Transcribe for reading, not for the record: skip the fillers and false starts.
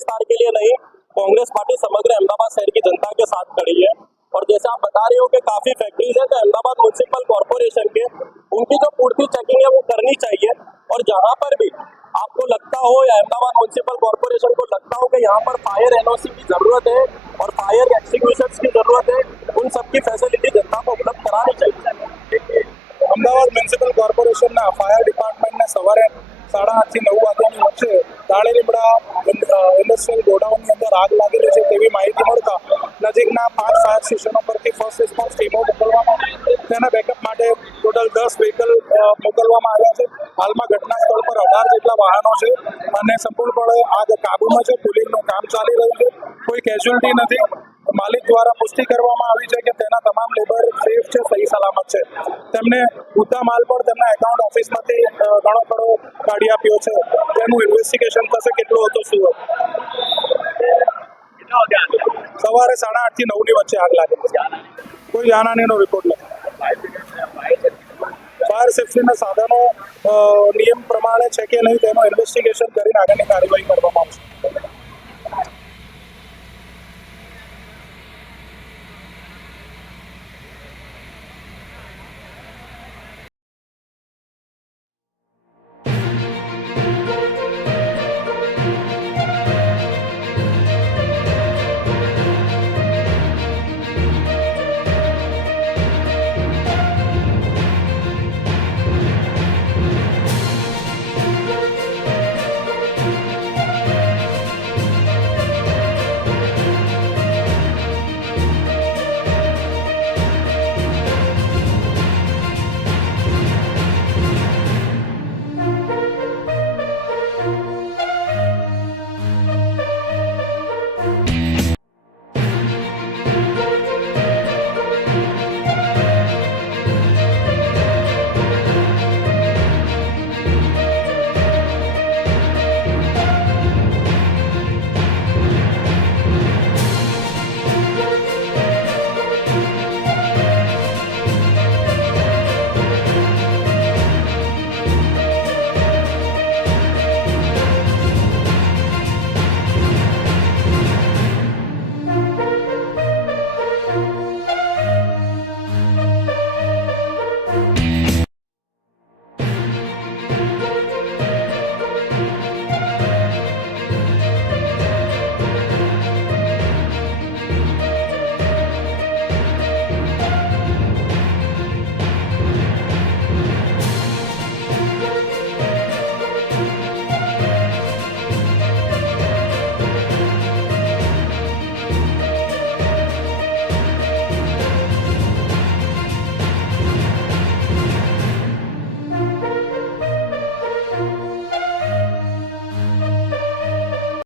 विस्तार के लिए नहीं, कांग्रेस पार्टी समग्र अहमदाबाद शहर की जनता के साथ खड़ी है। और जैसे आप बता रहे हो कि काफी फैक्ट्रीज है, तो अहमदाबाद म्युनिसिपल कॉर्पोरेशन के उनकी जो पूर्ति चेकिंग है वो करनी चाहिए। और जहां पर भी आपको लगता हो या अहमदाबाद म्युनिसिपल कॉर्पोरेशन को लगता हो कि यहाँ पर फायर एनओसी की जरूरत है और फायर एक्सटिंग्विशर्स की जरूरत है, उन सबकी फैसिलिटी जनता को उपलब्ध करानी चाहिए। અમદાવાદ મ્યુનિસિપલ કોર્પોરેશનના ફાયર ડિપાર્ટમેન્ટને સવારે 8:30 થી 9 વાગ્યાની વચ્ચે દાણીલીમડા ઇન્ડસ્ટ્રીયલ ગોડાઉનની અંદર આગ લાગેલી છે તેવી માહિતી મળતા નજીકના 5 ફાયર સ્ટેશનો પરથી ફર્સ્ટ રિસ્પોન્સ ટીમો મોકલવામાં તેના બેકઅપ માટે ટોટલ 10 વ્હીકલ મોકલવામાં આવ્યા છે। હાલમાં ઘટના સ્થળ પર 18 જેટલા વાહનો છે અને સંપૂર્ણપણે આગ કાબૂમાં છે। પુલિંગનું કામ ચાલી રહ્યું છે, કોઈ કેઝ્યુઅલ્ટી નથી। માલિક દ્વારા પુષ્ટિ કરવામાં આવી છે કે તેના તમામ લેબર સેફ છે, સહી સલામત છે। તેમને મુદ્દા માલ પણ તેમના એકાઉન્ટ ઓફિસમાંથી ઘણો ખરો કાઢી આપ્યો છે। તેનું ઇન્વેસ્ટિગેશન થશે કેટલું હતું શું સવારે 8:30 થી 9 ની વચ્ચે આગ લાગી, કોઈ જાનહાનિનો રિપોર્ટ નથી। ફાયર સેફ્ટીના સાધનો નિયમ પ્રમાણે છે કે નહીં તેનું ઇન્વેસ્ટિગેશન કરીને આગળની કાર્યવાહી કરવામાં આવશે।